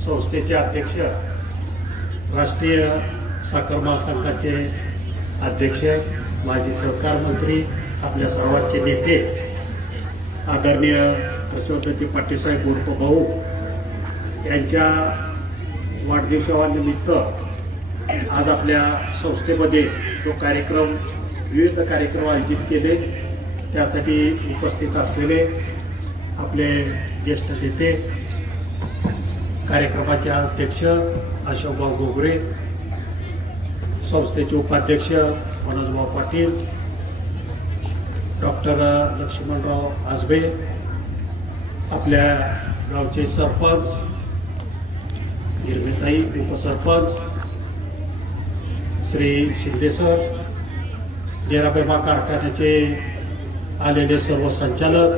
संस्थेचे अध्यक्ष, राष्ट्रीय साखर महासंघाचे अध्यक्ष, माजी सहकार मंत्री, आपल्या सर्वांचे नेते आदरणीय हर्षवर्धनजी पाटीलसाहेब उर्फ भाऊ यांच्या वाढदिवसानिमित्त आज आपल्या संस्थेमध्ये जो कार्यक्रम, विविध कार्यक्रम आयोजित केले, त्यासाठी उपस्थित असलेले आपले ज्येष्ठ नेते, कार्यक्रमाचे अध्यक्ष अशोकभाऊ गोगरे, संस्थेचे उपाध्यक्ष मनोजभाऊ पाटील, डॉक्टर लक्ष्मणराव आजबे, आपल्या गावचे सरपंच हिरवेताई, उपसरपंच श्री शिंदे सर, देराबेमा कारखान्याचे आलेले सर्व संचालक,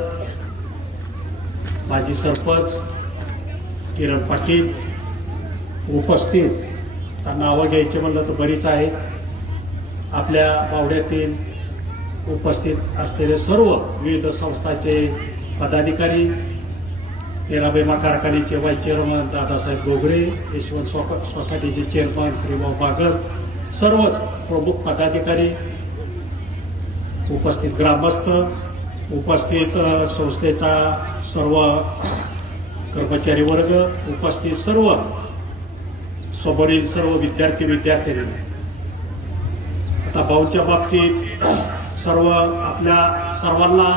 माजी सरपंच किरण पाटील, उपस्थित नावं घ्यायचे म्हणलं तर बरीच आहेत, आपल्या बावड्यातील उपस्थित असलेले सर्व विविध संस्थांचे पदाधिकारी, तेराबेमा कारखान्याचे वाईस चेअरमन दादासाहेब गोगरे, यशवंत सोसायटीचे चेअरमन श्रीभाऊ बागर, सर्वच प्रमुख पदाधिकारी, उपस्थित ग्रामस्थ, उपस्थित संस्थेचा सर्व कर्मचारी वर्ग, उपस्थित सर्व समोरील सर्व विद्यार्थ्यांनी, आता भाऊंच्या बाबतीत सर्व आपल्या सर्वांना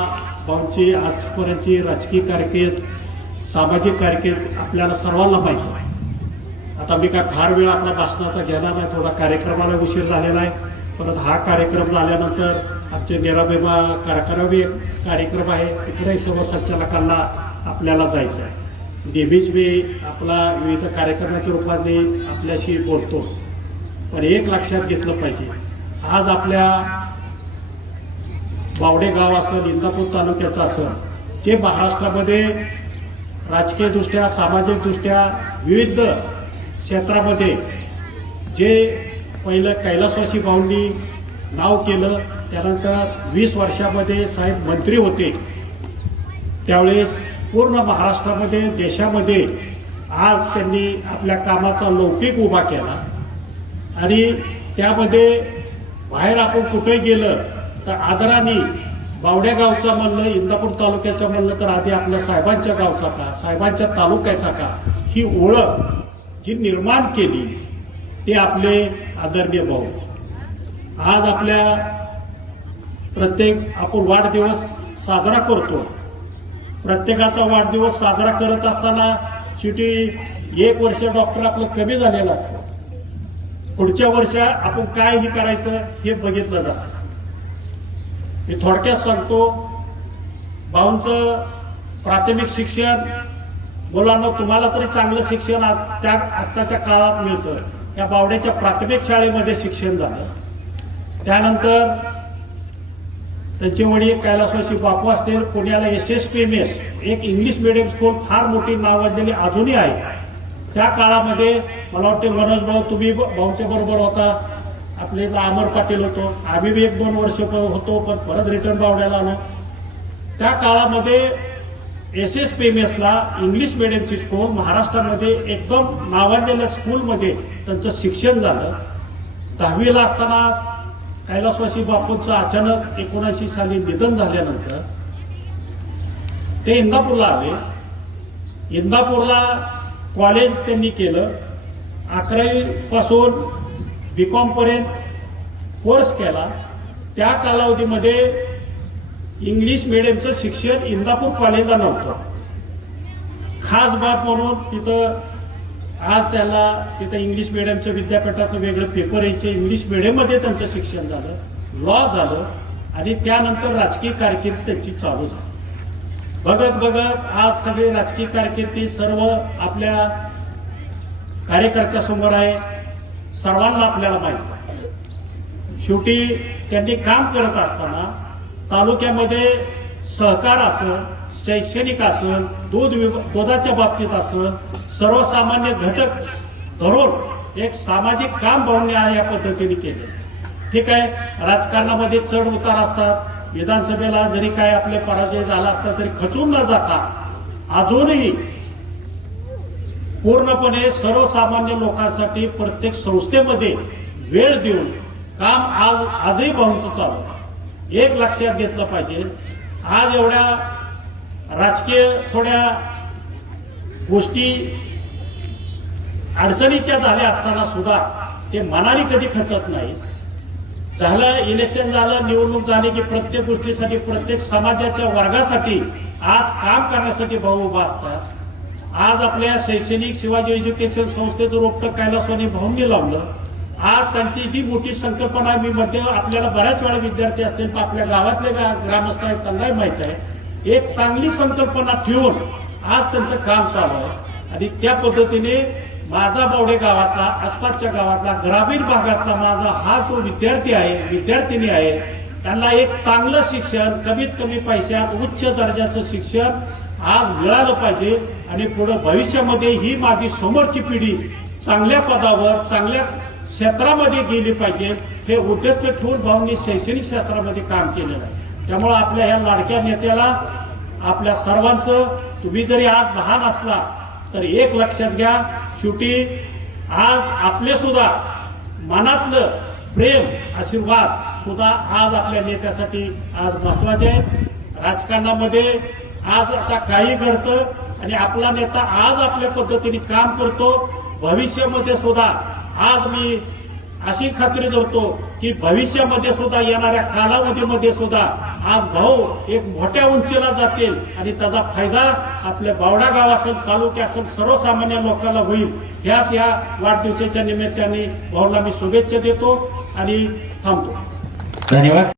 भाऊंची आजपर्यंतची राजकीय कारकीर्द, सामाजिक कारकीर्द आपल्याला सर्वांना माहिती आहे. आता मी काय फार वेळ आपला भाषणाचा घेणार नाही, थोडा कार्यक्रमाला उशीर झालेला आहे. परत हा कार्यक्रम झाल्यानंतर आमचे नेराबेमा कारखाना एक कार्यक्रम आहे, तिकडेही सर्व संचालकांना आपल्याला जायचं आहे. नेहमीच मी आपला विविध कार्यक्रमाच्या रूपाने आपल्याशी बोलतो, पण एक लक्षात घेतलं पाहिजे, आज आपल्या बावडे गाव असेल, इंदापूर तालुक्याचं असेल, जे महाराष्ट्रामध्ये राजकीयदृष्ट्या, सामाजिकदृष्ट्या विविध क्षेत्रामध्ये जे पहिलं कैलासवासी भाऊंनी नाव केलं, त्यानंतर 20 वर्षामध्ये साहेब मंत्री होते, त्यावेळेस पूर्ण महाराष्ट्रामध्ये, देशामध्ये आज त्यांनी आपल्या कामाचा लौकिक उभा केला. आणि त्यामध्ये बाहेर आपण कुठे गेलं तर आदराने बावड्या गावचा म्हणलं, इंदापूर तालुक्याचा म्हणलं तर आधी आपल्या साहेबांच्या गावचा का, साहेबांच्या तालुक्याचा का, ही ओळख जी निर्माण केली ते आपले आदरणीय भाऊ. आज आपल्या प्रत्येक आपण वाढदिवस साजरा करतो, प्रत्येकाचा वाढदिवस साजरा करत असताना शेवटी एक वर्ष डॉक्टर आपलं कमी झालेलं असतं, पुढच्या वर्षा आपण काय हे करायचं हे बघितलं जातं. मी थोडक्यात सांगतो, भाऊंचं प्राथमिक शिक्षण, मुलांना तुम्हाला तरी चांगलं शिक्षण आत्ताच्या काळात मिळतं, या बावड्याच्या प्राथमिक शाळेमध्ये शिक्षण झालं. त्यानंतर त्यांचे वडील कैलासवासी बापू असतील, पुण्याला SSPMS एक इंग्लिश मिडियम स्कूल फार मोठी नावाजलेली अजूनही आहे. त्या काळामध्ये मला वाटते मनोज भाऊ तुम्ही भाऊच्या बरोबर होता, आपले अमर पाटील होतो, आम्ही बी 1-2 वर्ष होतो, पण परत रिटर्न बावड्याला आलो. त्या काळामध्ये SSPMSला इंग्लिश मिडियमची स्कूल महाराष्ट्रामध्ये एकदम नावाजलेल्या स्कूलमध्ये त्यांचं शिक्षण झालं. 10वीला असताना कैलासवासी बापूंचं अचानक 1979 साली निधन झाल्यानंतर ते इंदापूरला आले. इंदापूरला कॉलेज त्यांनी केलं, 11वी पासून BCom पर्यंत कोर्स केला. त्या कालावधीमध्ये इंग्लिश मिडियमचं शिक्षण इंदापूर कॉलेजला नव्हतं. खास बाब म्हणून तिथं आज त्याला तिथं इंग्लिश मिडियमच्या विद्यापीठात वेगळे पेपर यायचे, इंग्लिश मिडियममध्ये त्यांचं शिक्षण झालं, लॉ झालं आणि त्यानंतर राजकीय कारकीर्द त्यांची चालू झाली. बघत बघत आज सगळे राजकीय कारकिर्दी सर्व आपल्या कार्यकर्त्यासमोर आहे, सर्वांना आपल्याला माहिती आहे. शेवटी त्यांनी काम करत असताना तालुक्यामध्ये सहकार असेल, शैक्षणिक असेल, दुधाच्या बाबतीत असेल, सर्वसामान्य घटक धरून एक सामाजिक काम भाऊंनी या पद्धतीने केले. ठीक आहे, राजकारणामध्ये चढ उतार असतात, विधानसभेला जरी काय आपले पराजय झाला असता तरी खचून न जाता अजूनही पूर्णपणे सर्वसामान्य लोकांसाठी प्रत्येक संस्थेमध्ये वेळ देऊन काम आजही भाऊंचं चालू आहे। एक लक्षात घेतलं पाहिजे, आज एवढ्या राजकीय थोड्या गोष्टी अडचणीच्या झाल्या असताना सुद्धा ते मनाने कधी खचत नाही। झालं इलेक्शन झालं, निवडणूक झाली की प्रत्येक गोष्टीसाठी प्रत्येक समाजाच्या वर्गासाठी आज काम करण्यासाठी भाऊ उभा असतात। आज आपल्या शैक्षणिक शिवाजी एज्युकेशन संस्थेचं रोपटं कैलासवानी भाऊंनी लावलं। आज त्यांची जी मोठी संकल्पना आहे, मी मध्ये आपल्याला बऱ्याच वेळा विद्यार्थी असतील पण आपल्या गावातले ग्रामस्थ आहेत त्यांनाही माहित आहे, एक चांगली संकल्पना ठेवून आज त्यांचं काम चालू आहे। आणि त्या पद्धतीने माझा बावडे गावातला, आसपासच्या गावातला, ग्रामीण भागातला माझा हा जो विद्यार्थी आहे, विद्यार्थिनी आहे, त्यांना एक चांगलं शिक्षण कमीत कमी पैशात उच्च दर्जाचं शिक्षण आज मिळालं पाहिजे आणि पुढे भविष्यामध्ये ही माझी समोरची पिढी चांगल्या पदावर चांगल्या क्षेत्रामध्ये गेली पाहिजे, हे उद्दिष्ट ठेवून भाऊंनी शैक्षणिक क्षेत्रामध्ये काम केलेलं आहे। त्यामुळे आपल्या ह्या लाडक्या नेत्याला आपल्या सर्वांचं, तुम्ही जरी आज लहान असला तर एक लक्षात घ्या, शेवटी आज आपले सुद्धा मनातलं प्रेम आशीर्वाद सुद्धा आज आपल्या नेत्यासाठी आज महत्वाचे आहेत। राजकारणामध्ये आज आता काही घडतं आणि आपला नेता आज आपल्या पद्धतीने काम करतो। भविष्यामध्ये सुद्धा आज मी अशी खात्री धरतो की भविष्यामध्ये सुद्धा येणाऱ्या कालावधीमध्ये सुद्धा आज भाऊ एक मोठ्या उंचीला जातील आणि त्याचा फायदा आपल्या बावडा गाव असेल, तालुक्या असेल, सर्वसामान्य लोकांना होईल। ह्याच या वाढदिवसाच्या निमित्ताने भाऊला मी शुभेच्छा देतो आणि थांबतो। धन्यवाद।